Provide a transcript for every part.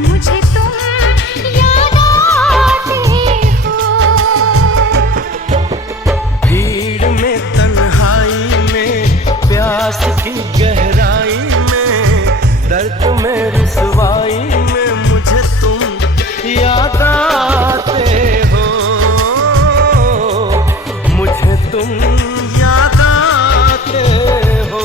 मुझे तुम याद आते हो। भीड़ में तन्हाई में प्यास की गहराई में दर्द में रुसवाई में मुझे तुम याद आते हो। मुझे तुम याद आते हो।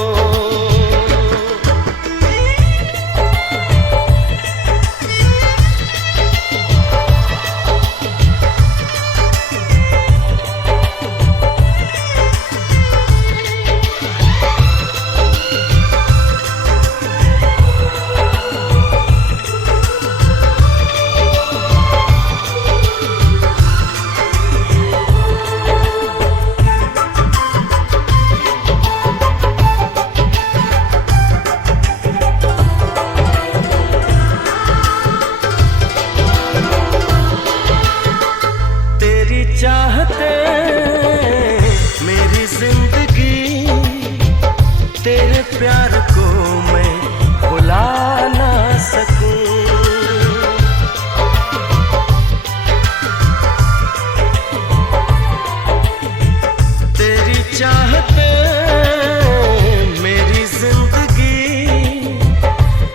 चाहते मेरी जिंदगी तेरे प्यार को मैं भुला ना सकूं। तेरी चाहते मेरी जिंदगी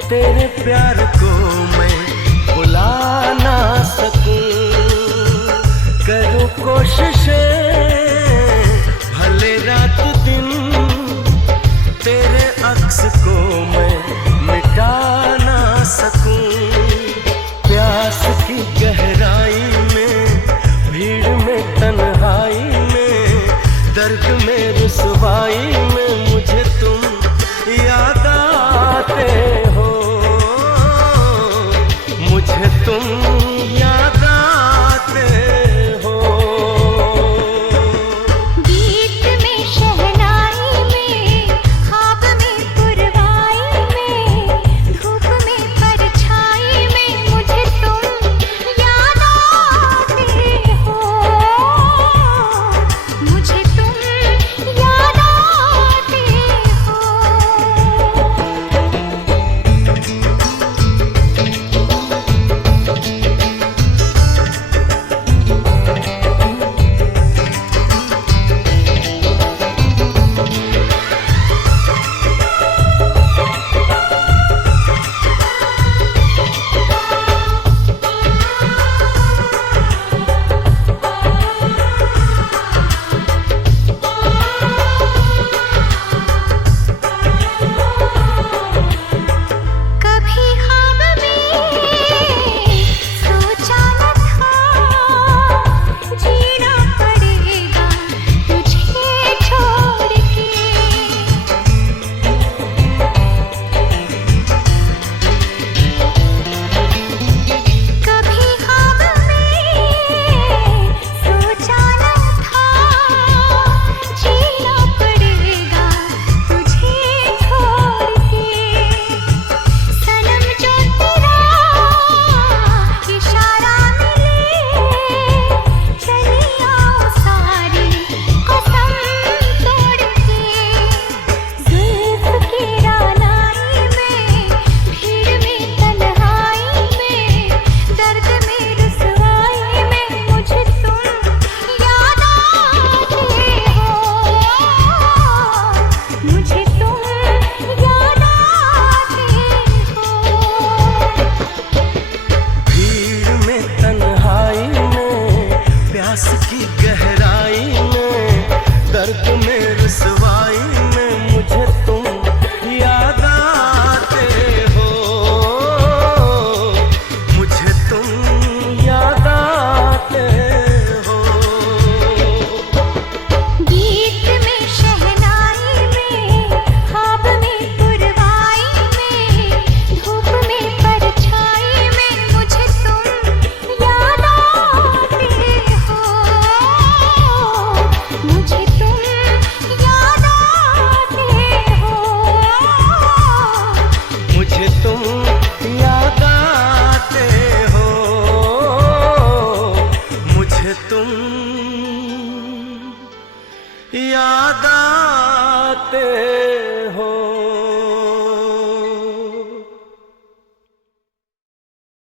तेरे प्यार को मैं भुला ना सकूं। करूं कोशिशें भले रात दिन तेरे अक्स को मैं मिटा ना सकूं। प्यास की गहराई में भीड़ में तन्हाई में दर्द में रुसवाई में मुझे तुम याद आते हो। मुझे तुम